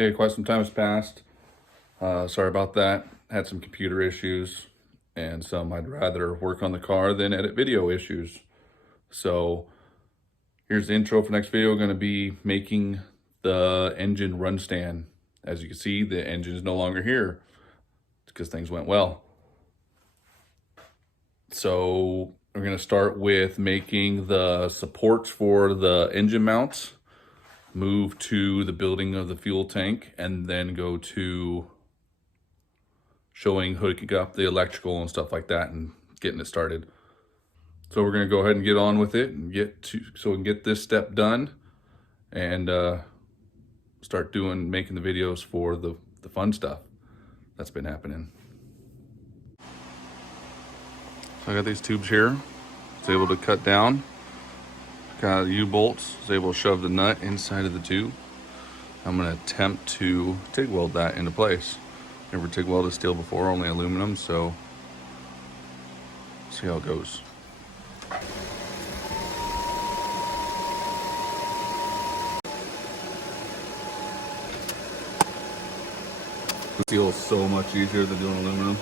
Okay, quite some time has passed. Sorry about that. Had some computer issues and some I'd rather work on the car than edit video issues. So here's the intro for next video. Going to be making the engine run stand. As you can see, the engine is no longer here because things went well. So we're going to start with making the supports for the engine mounts, move to the building of the fuel tank, and then go to showing hooking up the electrical and stuff like that and getting it started. So we're going to go ahead and get on with it and so we can get this step done and start making the videos for the fun stuff that's been happening. So I got these tubes here. It's able to cut down. Got U-bolts. It's able to shove the nut inside of the tube. I'm going to attempt to TIG weld that into place. Never TIG welded steel before, only aluminum, so see how it goes. Steel is so much easier than doing aluminum.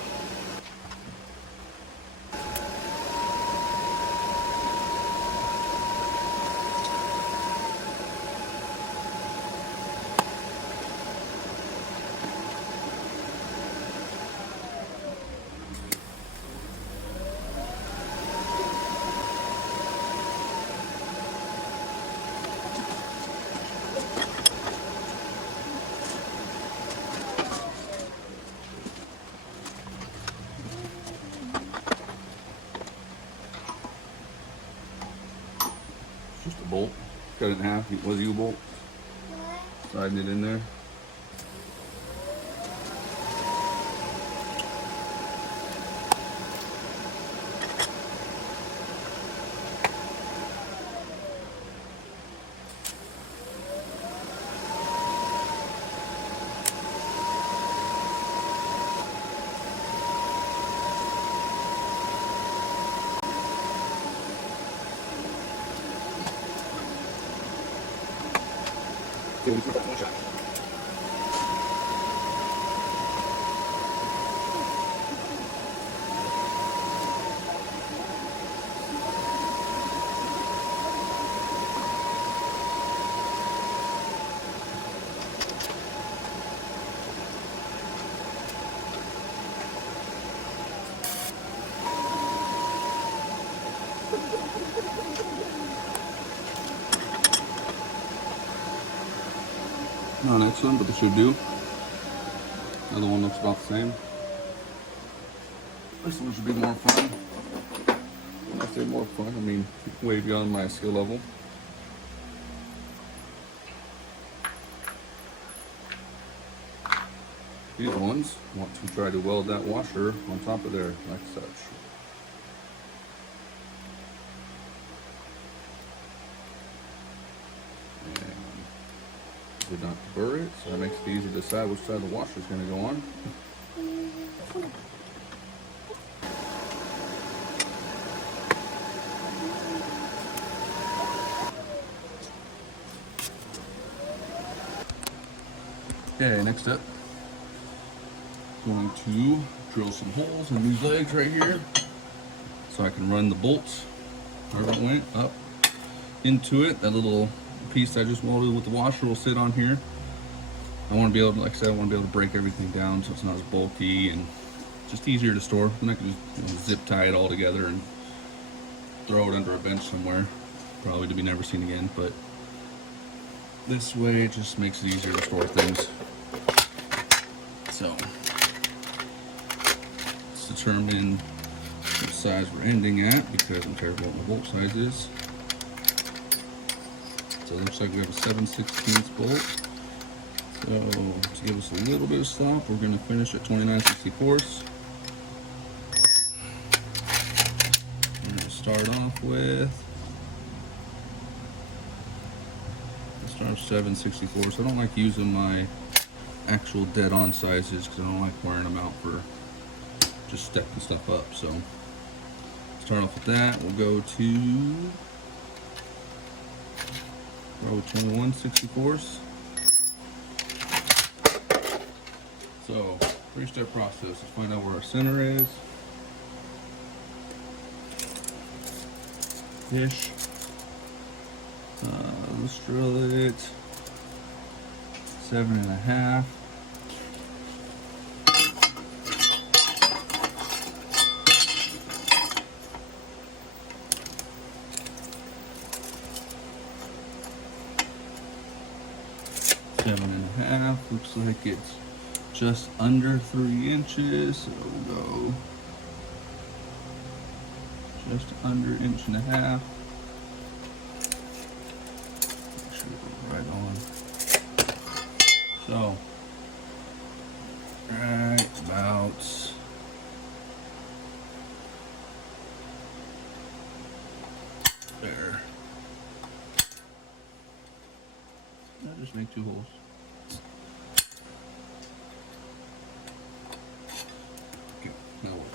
Just a bolt, cut it in half with a U-bolt, sliding it in there. Not an excellent, but they should do. The other one looks about the same. This one should be more fun. When I say more fun, I mean way beyond my skill level. These ones want to try to weld that washer on top of there like such. Did not burr it, so that makes it easy to decide which side the washer is going to go on. Okay, next up, going to drill some holes in these legs right here so I can run the bolts wherever it went up into it. That little piece I just welded with the washer will sit on here. I want to be able to, like I said, I want to be able to break everything down so it's not as bulky and just easier to store. Then I can just zip tie it all together and throw it under a bench somewhere, probably to be never seen again. But this way it just makes it easier to store things. So let's determine what size we're ending at because I'm terrible at my bolt sizes. So it looks like we have a 7/16 bolt. So to give us a little bit of slop, we're going to finish at 29/64. We're going to start off with 7/64. So I don't like using my actual dead-on sizes because I don't like wearing them out for just stepping stuff up. So start off with that. We'll go to row 21/64. So, 3-step process. Let's find out where our center is. Ish. Let's drill it 7.5. Looks like it's just under 3 inches, so we'll go just under 1.5 inches. Make sure we're right on. So, right about there. I'll just make 2 holes. Okay, now what?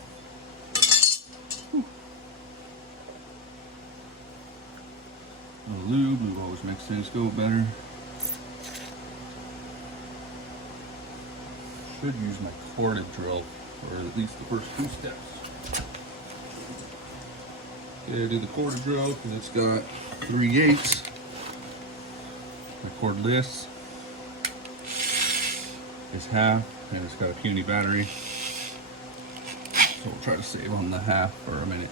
Lube always makes things go better. Should use my corded drill for at least the first 2 steps. Okay, do the corded drill because it's got 3/8. My cordless is half, and it's got a puny battery. So we'll try to save on the half for a minute.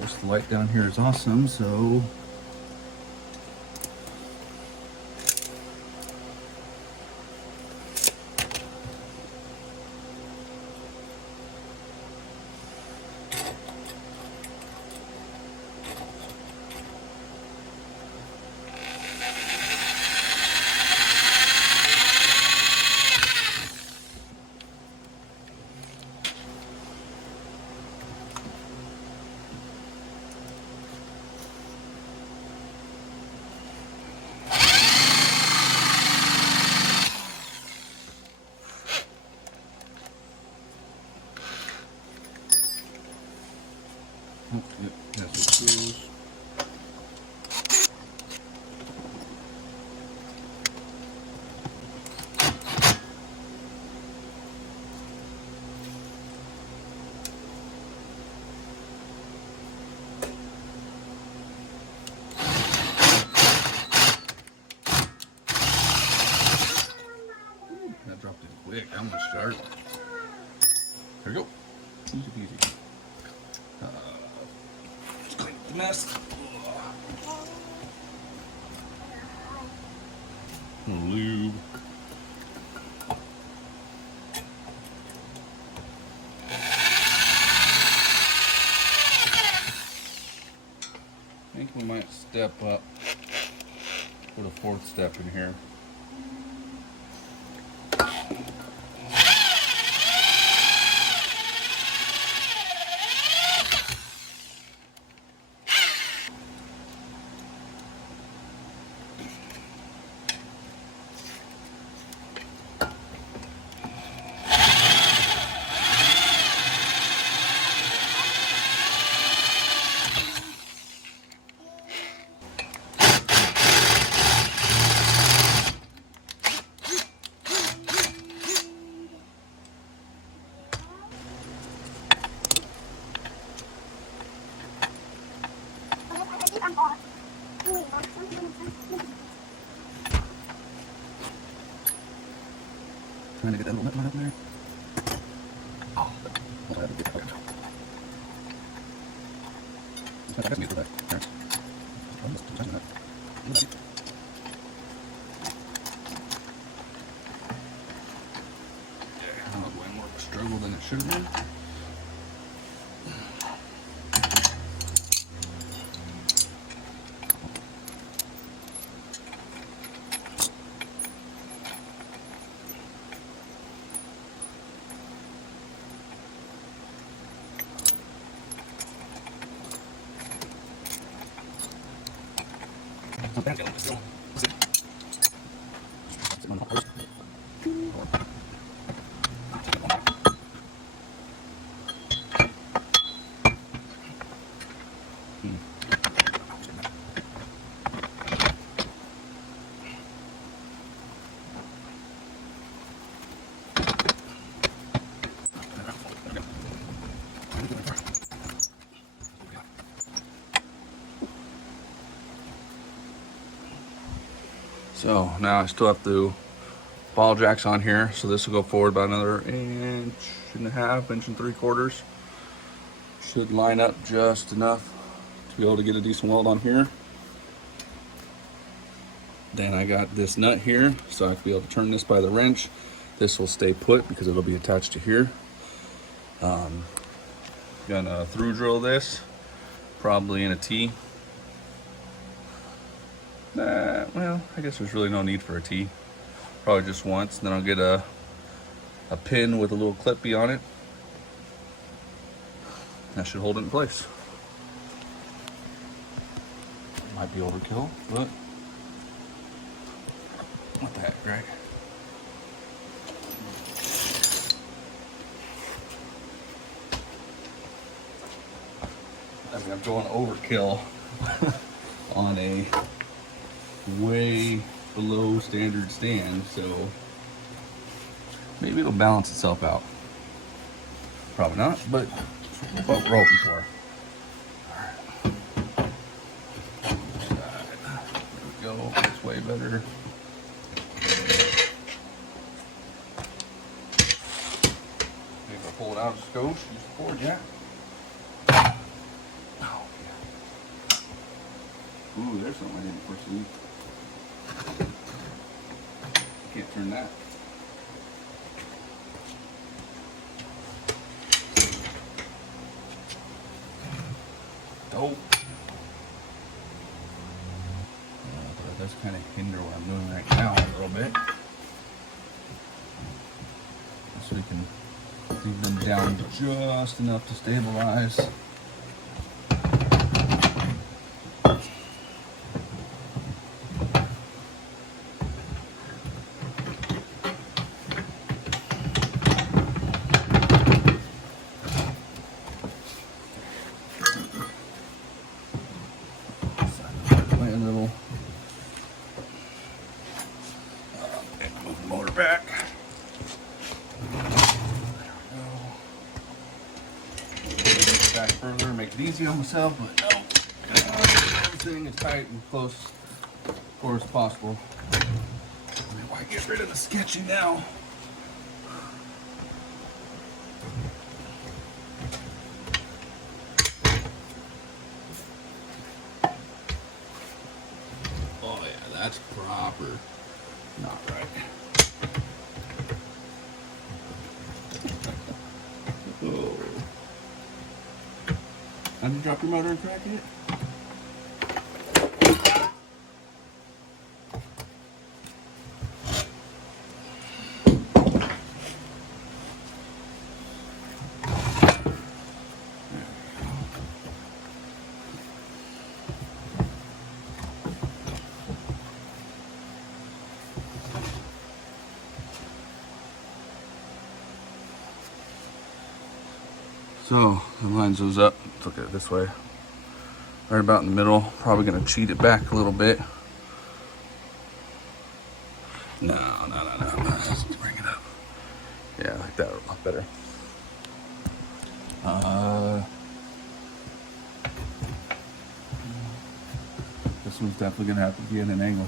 This light down here is awesome, so oh, yep, that's what it goes. That dropped in quick. I'm gonna start. There we go. Easy peasy. Let's clean up the mess. Lube. I think we might step up, put a 4th step in here. Trying to get that little nut right up there. Oh, okay. I guess I need to go back. There. I'm way more of a struggle than it should have been. Not bad, let's go. So now I still have to ball jacks on here, so this will go forward about another inch and a half, inch and 3/4. Should line up just enough to be able to get a decent weld on here. Then I got this nut here, so I can be able to turn this by the wrench. This will stay put because it'll be attached to here. Gonna through drill this, probably in a T. Well, I guess there's really no need for a T. Probably just once, and then I'll get a pin with a little clippy on it. That should hold it in place. Might be overkill, but what the heck, Greg? I mean, I'm going overkill on a way below standard stand, so maybe it'll balance itself out. Probably not, but what we're hoping for. There we go, it's way better. Maybe if I pull it out of the scope, use the cord, yeah. Oh, yeah. Ooh, there's something I didn't foresee. Can't turn that. Oh. But it does kind of hinder what I'm doing right now a little bit. So we can leave them down just enough to stabilize. Back. Back further, make it easy on myself, but no. Everything is tight and close as possible. I mean, why get rid of the sketchy now? Oh yeah, that's proper. Not right. Oh. Did you drop your motor and crack it? So it lines those up. Let's look at it this way. Right about in the middle. Probably gonna cheat it back a little bit. No. Let's bring it up. Yeah, like that a lot better. This one's definitely gonna have to be at an angle.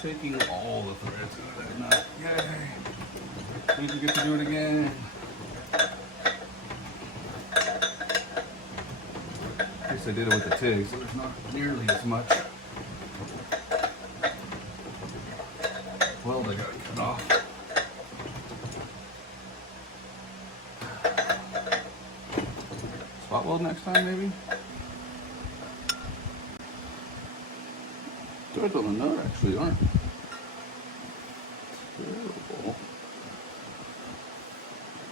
Taking all the threads out of that nut. Yay! We get to do it again. I guess I did it with the TIG, so there's not nearly as much weld I got cut off. Spot weld next time, maybe? Threads on the nut actually aren't terrible.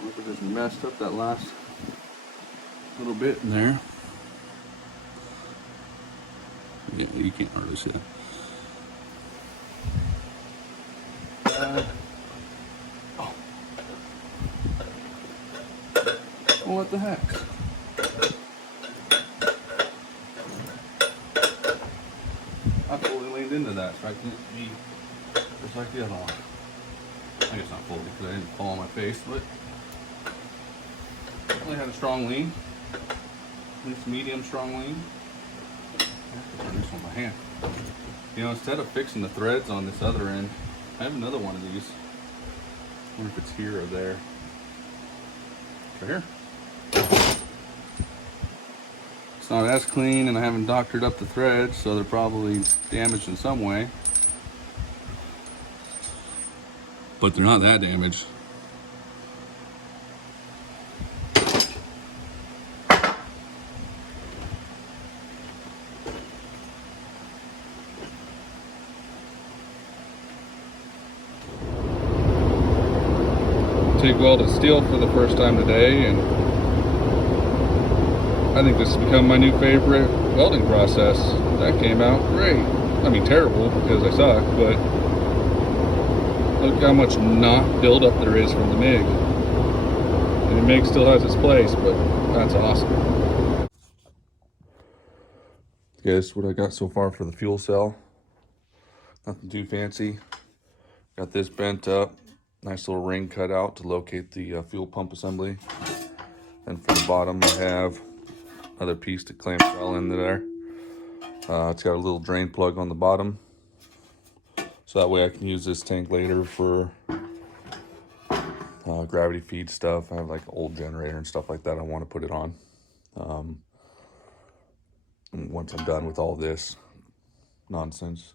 Look at this, messed up that last little bit in there. Yeah, you can't hardly see that. Oh. Well, what the heck? I fully leaned into that, so I can be just like the other one. I guess not fully because I didn't fall on my face, but definitely had a strong lean. At least medium strong lean. I have to turn this one by hand. You know, instead of fixing the threads on this other end, I have another one of these. I wonder if it's here or there. Right here. It's not as clean, and I haven't doctored up the threads, so they're probably damaged in some way. But they're not that damaged. TIG welded steel for the first time today, and I think this has become my new favorite welding process. That came out great. I mean, terrible because I suck, but look how much knot buildup there is from the MIG. And the MIG still has its place, but that's awesome. Guys, what I got so far for the fuel cell. Nothing too fancy. Got this bent up. Nice little ring cut out to locate the fuel pump assembly. And for the bottom, I have another piece to clamp well in there. It's got a little drain plug on the bottom, so that way I can use this tank later for gravity feed stuff. I have like an old generator and stuff like that I want to put it on. And once I'm done with all this nonsense,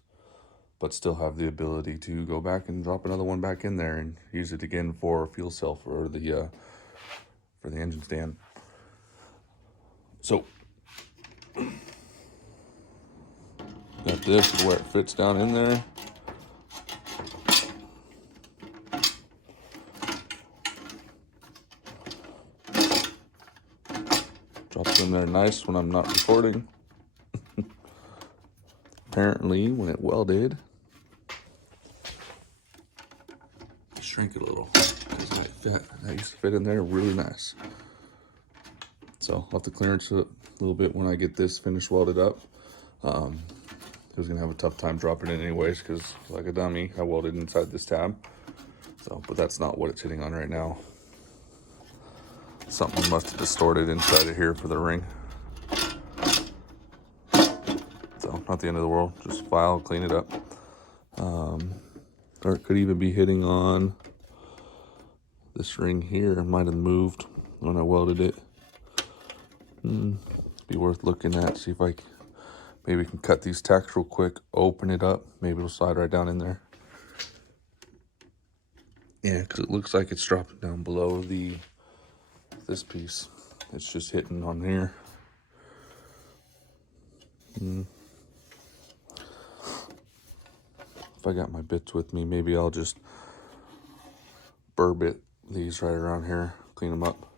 but still have the ability to go back and drop another one back in there and use it again for fuel cell for the engine stand. So got this where it fits down in there. Drops in there nice when I'm not recording. Apparently, when it welded, shrink it a little because that used to fit in there really nice. So I'll have to clearance it a little bit when I get this finished welded up. I was gonna have a tough time dropping it anyways because, like a dummy, I welded inside this tab. So, but that's not what it's hitting on right now. Something must have distorted inside of here for the ring. So, not the end of the world. Just file, clean it up. Or it could even be hitting on this ring here. It might have moved when I welded it. Be worth looking at. See if I maybe can cut these tacks real quick, open it up. Maybe it'll slide right down in there. Yeah, because it looks like it's dropping down below this piece. It's just hitting on here. If I got my bits with me, maybe I'll just burr bit these right around here, clean them up,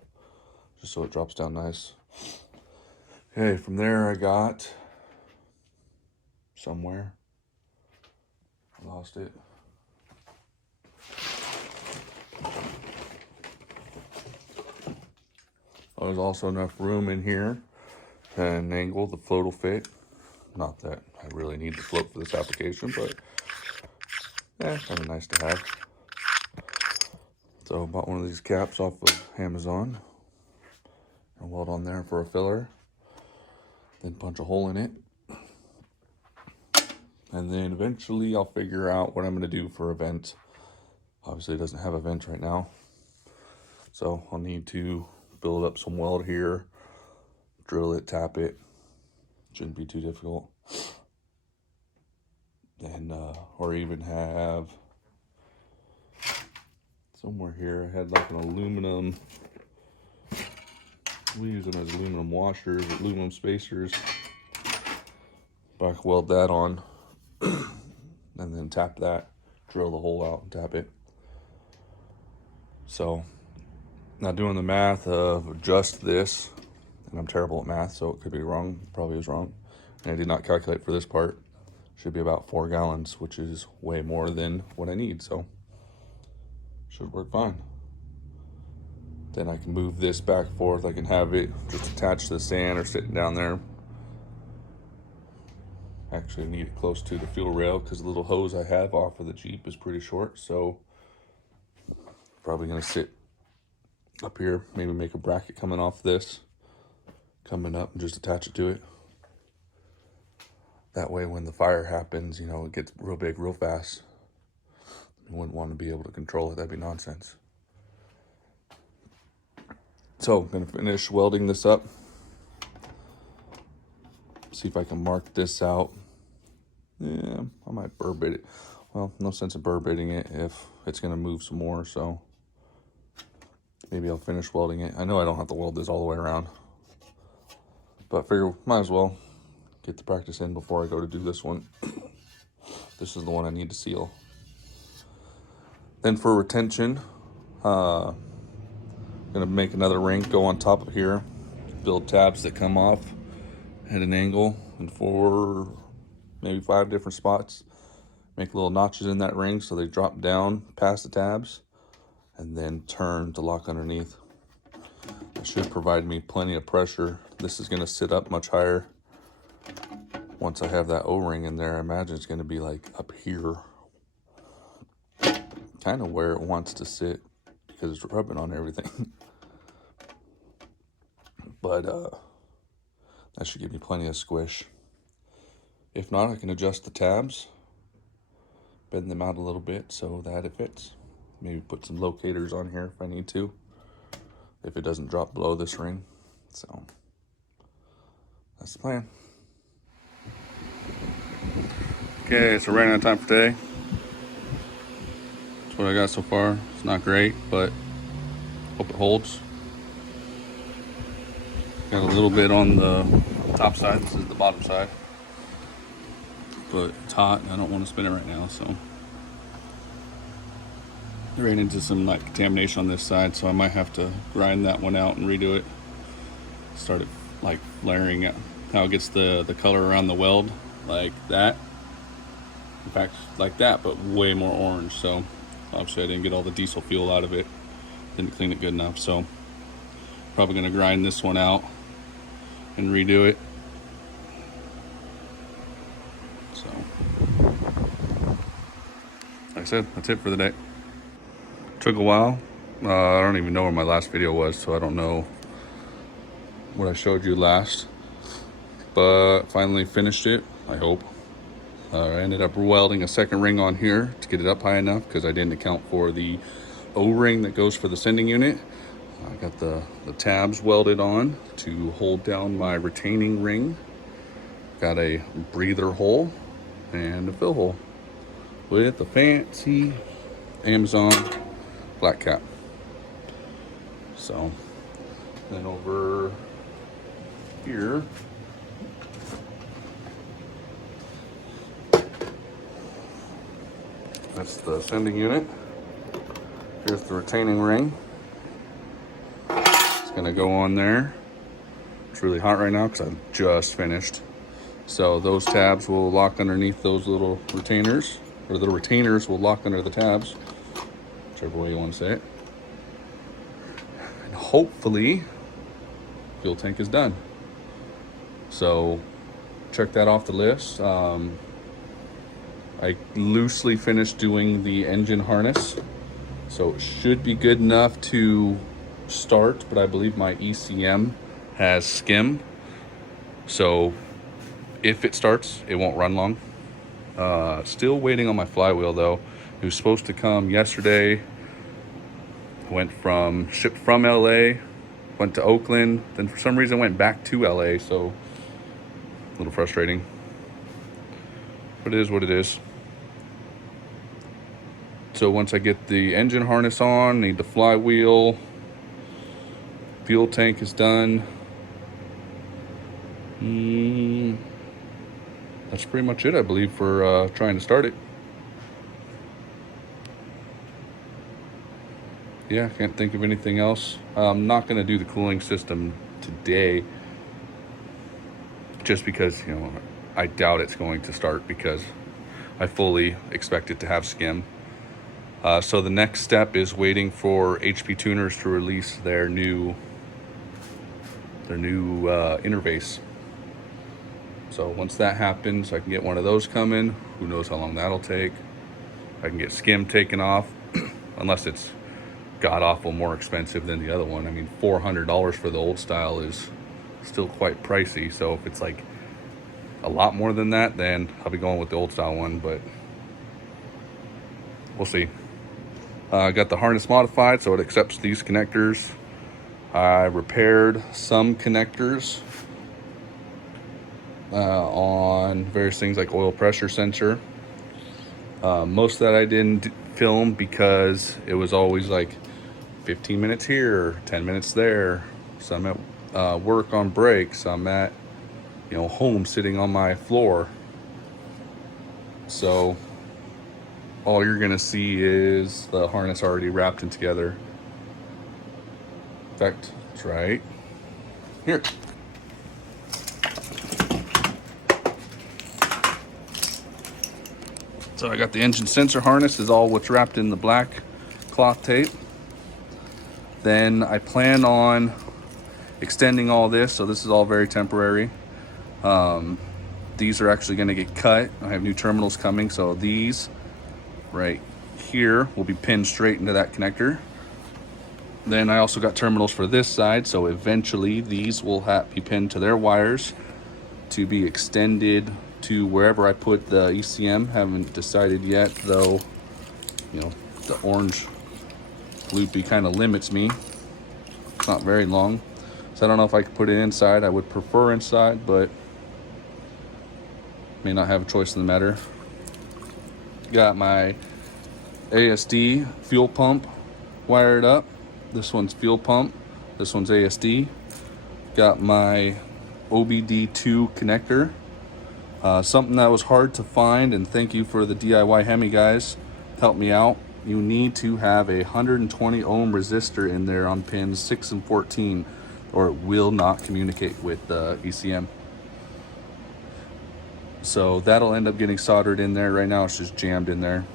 just so it drops down nice. Okay, from there I got somewhere. I lost it. There's also enough room in here and angle the float will fit. Not that I really need the float for this application, but yeah, kind of nice to have. So I bought one of these caps off of Amazon. I weld on there for a filler. Then punch a hole in it. And then eventually I'll figure out what I'm going to do for a vent. Obviously it doesn't have a vent right now. So I'll need to build up some weld here, drill it, tap it. Shouldn't be too difficult. And or even have somewhere here I had like an aluminum, we use them as aluminum washers, aluminum spacers, but I can weld that on and then tap that, drill the hole out and tap it. So now doing the math of just this, and I'm terrible at math, so it could be wrong, probably is wrong. I did not calculate for this part. Should be about 4 gallons, which is way more than what I need, so should work fine. Then I can move this back and forth. I can have it just attached to the sand or sitting down there. Actually, I need it close to the fuel rail because the little hose I have off of the Jeep is pretty short, so probably gonna sit up here, maybe make a bracket coming off this, coming up, and just attach it to it. That way when the fire happens, you know, it gets real big real fast. You wouldn't want to be able to control it. That'd be nonsense. So I'm gonna finish welding this up. See if I can mark this out. Yeah, I might burr bit it. Well, no sense in burr bitting it if it's gonna move some more, so maybe I'll finish welding it. I know I don't have to weld this all the way around, but I figure might as well get the practice in before I go to do this one. This is the one I need to seal. Then for retention, I'm gonna make another ring, go on top of here, build tabs that come off at an angle in 4, maybe 5 different spots. Make little notches in that ring so they drop down past the tabs, and then turn to lock underneath. That should provide me plenty of pressure. This is gonna sit up much higher. Once I have that O-ring in there, I imagine it's gonna be like up here. Kind of where it wants to sit because it's rubbing on everything. But that should give me plenty of squish. If not, I can adjust the tabs, bend them out a little bit so that it fits. Maybe put some locators on here if I need to, if it doesn't drop below this ring. So that's the plan. Okay, so right on time for today. That's what I got so far. It's not great, but hope it holds. Got a little bit on the top side. This is the bottom side, but it's hot and I don't want to spin it right now, so I ran into some like contamination on this side, so I might have to grind that one out and redo it. Start it like flaring out. How it gets the color around the weld like that. In fact, like that, but way more orange. So obviously I didn't get all the diesel fuel out of it. Didn't clean it good enough. So probably gonna grind this one out and redo it. So like I said, that's it for the day. Took a while. I don't even know where my last video was, so I don't know what I showed you last. But finally finished it, I hope. I ended up welding a second ring on here to get it up high enough because I didn't account for the O-ring that goes for the sending unit. I got the tabs welded on to hold down my retaining ring. Got a breather hole and a fill hole with the fancy Amazon black cap. So then over here, that's the sending unit. Here's the retaining ring. It's gonna go on there. It's really hot right now because I just finished. So those tabs will lock underneath those little retainers, or the retainers will lock under the tabs, whichever way you want to say it. And hopefully, fuel tank is done. So check that off the list. I loosely finished doing the engine harness, so it should be good enough to start, but I believe my ECM has skim, so if it starts, it won't run long. Still waiting on my flywheel though. It was supposed to come yesterday. Shipped from LA, went to Oakland, then for some reason went back to LA, so a little frustrating. But it is what it is. So once I get the engine harness on, need the flywheel, fuel tank is done. That's pretty much it, I believe, for trying to start it. Yeah, can't think of anything else. I'm not going to do the cooling system today, just because, you know, I doubt it's going to start because I fully expect it to have skim. So the next step is waiting for HP tuners to release their new interface. So once that happens, I can get one of those coming. Who knows how long that'll take. I can get skim taken off, unless it's god awful more expensive than the other one. I mean, $400 for the old style is still quite pricey. So if it's like a lot more than that, then I'll be going with the old style one, but we'll see. I got the harness modified so it accepts these connectors. I repaired some connectors on various things like oil pressure sensor. Most of that I didn't film because it was always like 15 minutes here, 10 minutes there. So I'm at work on breaks. I'm at, home sitting on my floor. So all you're gonna see is the harness already wrapped in together. In fact, it's right here. So I got the engine sensor harness is all what's wrapped in the black cloth tape. Then I plan on extending all this, so this is all very temporary. These are actually going to get cut. I have new terminals coming, so these right here will be pinned straight into that connector. Then I also got terminals for this side, so eventually these will be pinned to their wires to be extended to wherever I put the ECM. Haven't decided yet, though. The orange loopy kind of limits me. It's not very long, so I don't know if I could put it inside. I would prefer inside, but may not have a choice in the matter. Got my ASD fuel pump wired up. This one's fuel pump, this one's ASD. Got my OBD2 connector. Something that was hard to find, and thank you for the DIY Hemi guys, help me out. You need to have a 120 ohm resistor in there on pins 6 and 14, or it will not communicate with the ECM. So that'll end up getting soldered in there. Right now it's just jammed in there.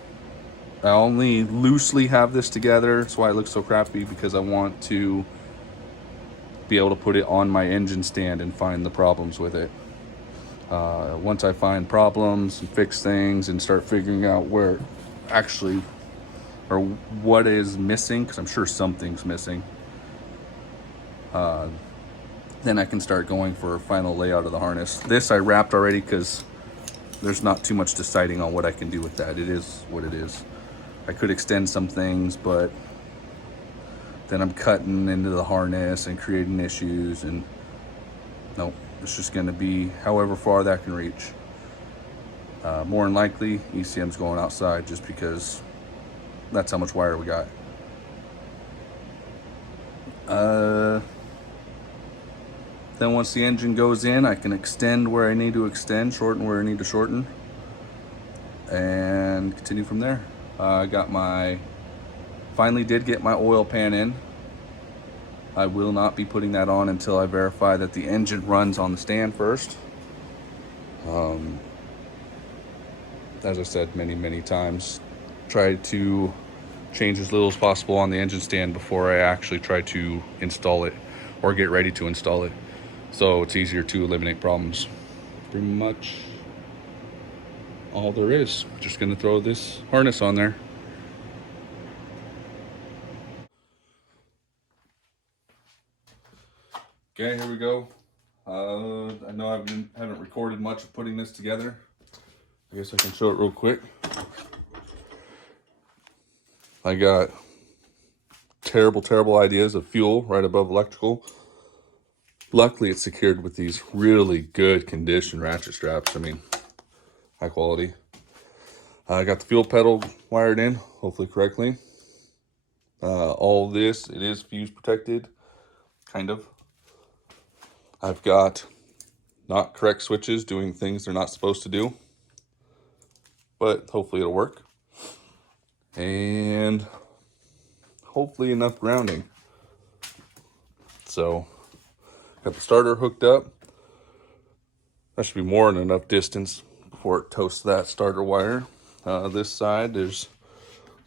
I only loosely have this together. That's why it looks so crappy, because I want to be able to put it on my engine stand and find the problems with it. Once I find problems and fix things and start figuring out where actually, or what is missing, because I'm sure something's missing, then I can start going for a final layout of the harness. This I wrapped already because there's not too much deciding on what I can do with that. It is what it is. I could extend some things, but then I'm cutting into the harness and creating issues, and nope, it's just gonna be however far that can reach. More than likely, ECM's going outside just because that's how much wire we got. Then once the engine goes in, I can extend where I need to extend, shorten where I need to shorten, and continue from there. I finally did get my oil pan in. I will not be putting that on until I verify that the engine runs on the stand first. As I said many times, try to change as little as possible on the engine stand before I actually try to install it or get ready to install it, so it's easier to eliminate problems. Pretty much all there is. Just gonna throw this harness on there. Okay, here we go. I know I haven't recorded much of putting this together. I guess I can show it real quick. I got terrible ideas of fuel right above electrical. Luckily, it's secured with these really good condition ratchet straps. I mean, high quality. I got the fuel pedal wired in, hopefully correctly. All this, it is fuse protected, kind of. I've got not correct switches doing things they're not supposed to do, but hopefully it'll work. And hopefully enough grounding. So, got the starter hooked up. That should be more than enough distance before it toasts that starter wire. This side, it's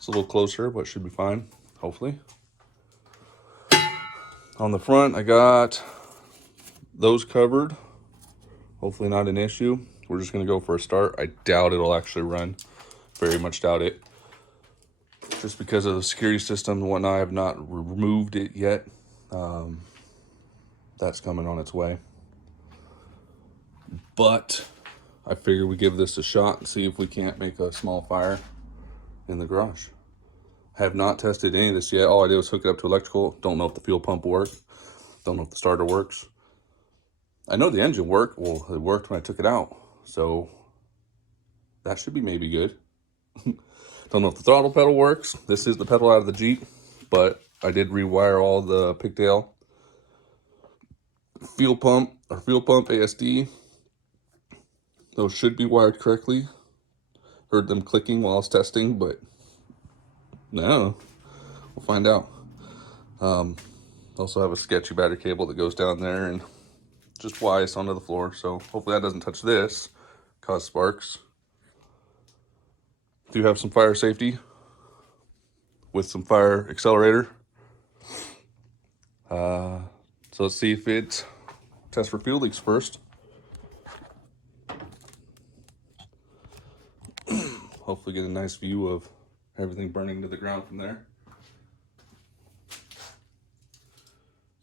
a little closer, but should be fine, hopefully. On the front, I got those covered. Hopefully not an issue. We're just gonna go for a start. I doubt it'll actually run. Very much doubt it. Just because of the security system and whatnot, I have not removed it yet. That's coming on its way. But I figure we give this a shot and see if we can't make a small fire in the garage. I have not tested any of this yet. All I did was hook it up to electrical. Don't know if the fuel pump worked. Don't know if the starter works. I know the engine worked. Well, it worked when I took it out. So that should be maybe good. Don't know if the throttle pedal works. This is the pedal out of the Jeep, but I did rewire all the pigtail. Fuel pump ASD. Those should be wired correctly. Heard them clicking while I was testing, but no, we'll find out. Also have a sketchy battery cable that goes down there and just wires onto the floor. So hopefully that doesn't touch this, cause sparks. Do have some fire safety with some fire accelerator. So let's see if it tests for fuel leaks first. Hopefully get a nice view of everything burning to the ground from there.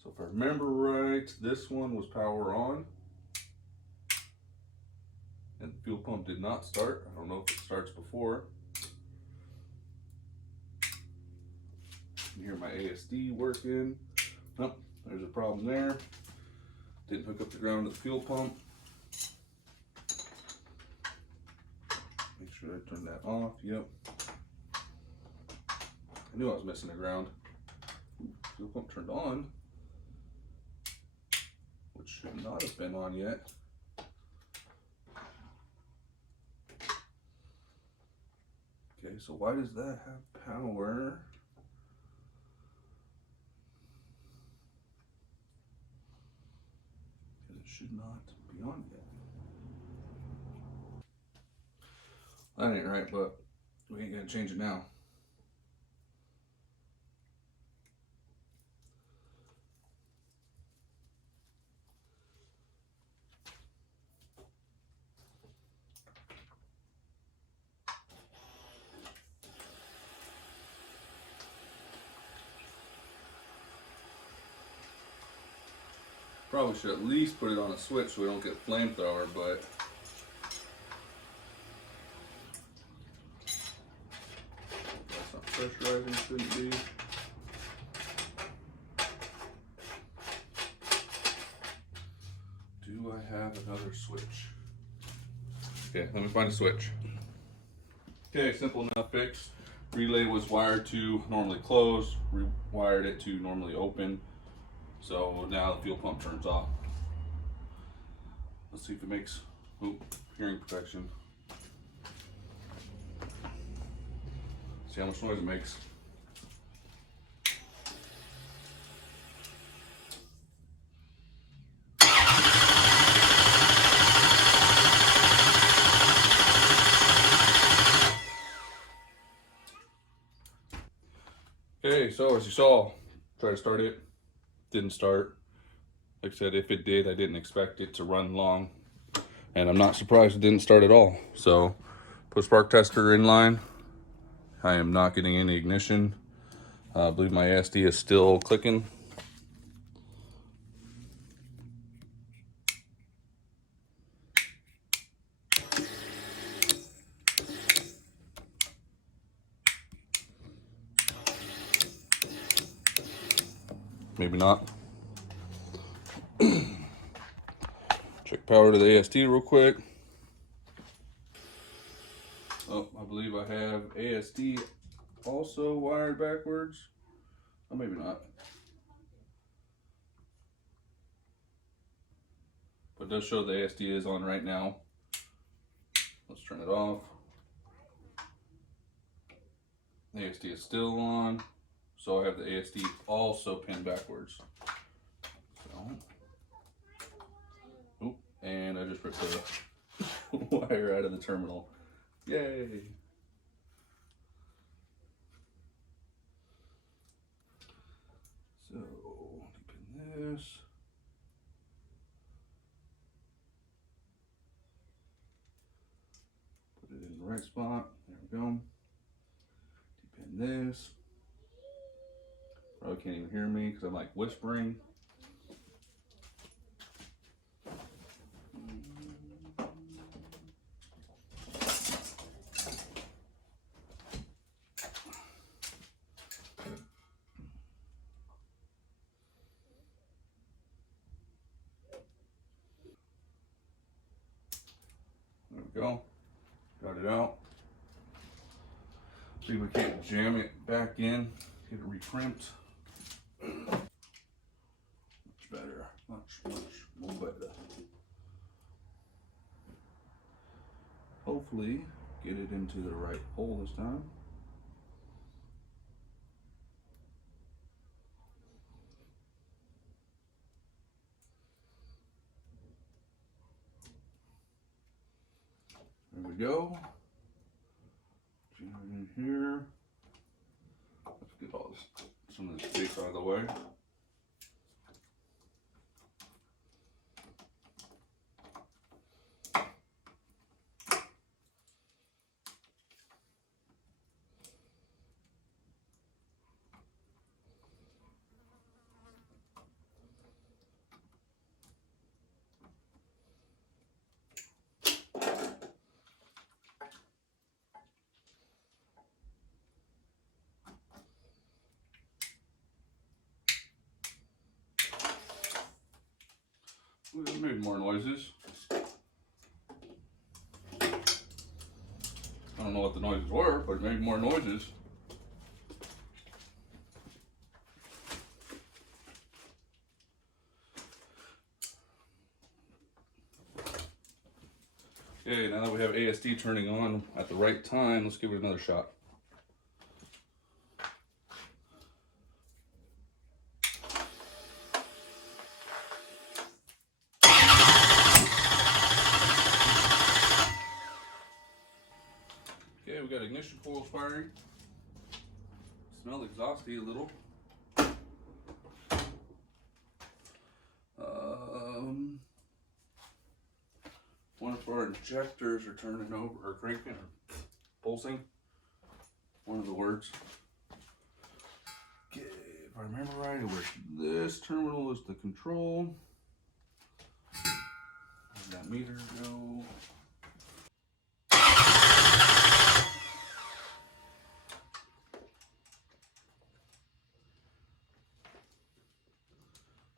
So if I remember right, this one was power on. And the fuel pump did not start. I don't know if it starts before. You hear my ASD working. Oh, there's a problem there. Didn't hook up the ground to the fuel pump. Make sure I turn that off. Yep. I knew I was missing the ground. Fuel pump turned on, which should not have been on yet. Okay, so why does that have power? Because it should not be on yet. That ain't right, but we ain't gonna change it now. Probably should at least put it on a switch so we don't get flamethrower, but that's not pressurizing, shouldn't be. Do I have another switch? Okay, let me find a switch. Okay, simple enough fix. Relay was wired to normally close, rewired it to normally open. So now the fuel pump turns off. Let's see if it makes hearing protection. See how much noise it makes. Okay, so as you saw, try to start it. Didn't start. Like I said, if it did, I didn't expect it to run long. And I'm not surprised it didn't start at all. So, put spark tester in line. I am not getting any ignition. I believe my ASD is still clicking. Maybe not. Check power to the ASD real quick. Oh, I believe I have ASD also wired backwards. Oh, maybe not. But it does show the ASD is on right now. Let's turn it off. The ASD is still on. So I have the ASD also pinned backwards. So, and I just rip the wire out of the terminal. Yay! So, deepen this. Put it in the right spot. There we go. Deepen this. Probably can't even hear me because I'm like whispering. There we go. Got it out. See if we can't jam it back in. Get it re-crimped. Much better. Much more better. Hopefully get it into the right hole this time. There we go. Jam it in here. Let's get all this, some of this space out of the way. It made more noises. I don't know what the noises were, but it made more noises. Okay, now that we have ASD turning on at the right time, let's give it another shot. Okay, we got ignition coils firing. Smell exhausty a little. One of our injectors are turning over, or cranking, or pulsing. One of the words. Okay, if I remember right, it was this terminal is the control. Where'd that meter go?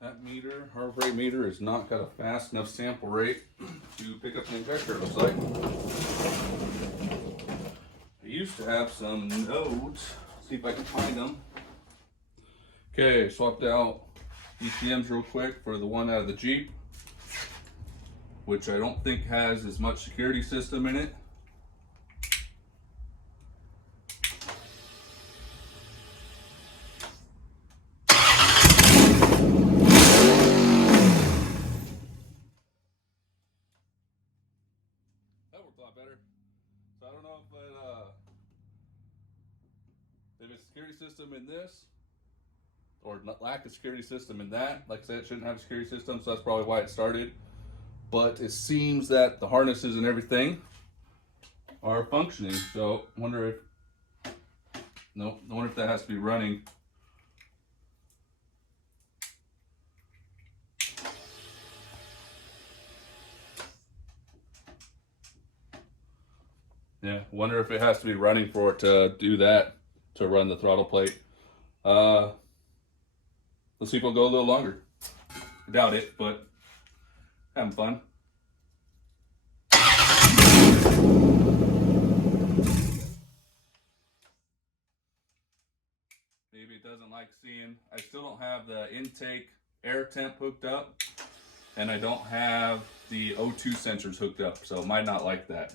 That meter, heart rate meter, has not got a fast enough sample rate to pick up the injector, it looks like. I used to have some nodes. See if I can find them. Okay, swapped out ECMs real quick for the one out of the Jeep, which I don't think has as much security system in it. Better. So I don't know if it's security system in this or lack of security system in that. Like I said, it shouldn't have a security system, so that's probably why it started. But it seems that the harnesses and everything are functioning. So I wonder if that has to be running. Yeah, wonder if it has to be running for it to do that, to run the throttle plate. Let's see if we'll go a little longer. I doubt it, but having fun. Maybe it doesn't like seeing, I still don't have the intake air temp hooked up, and I don't have the O2 sensors hooked up, so it might not like that.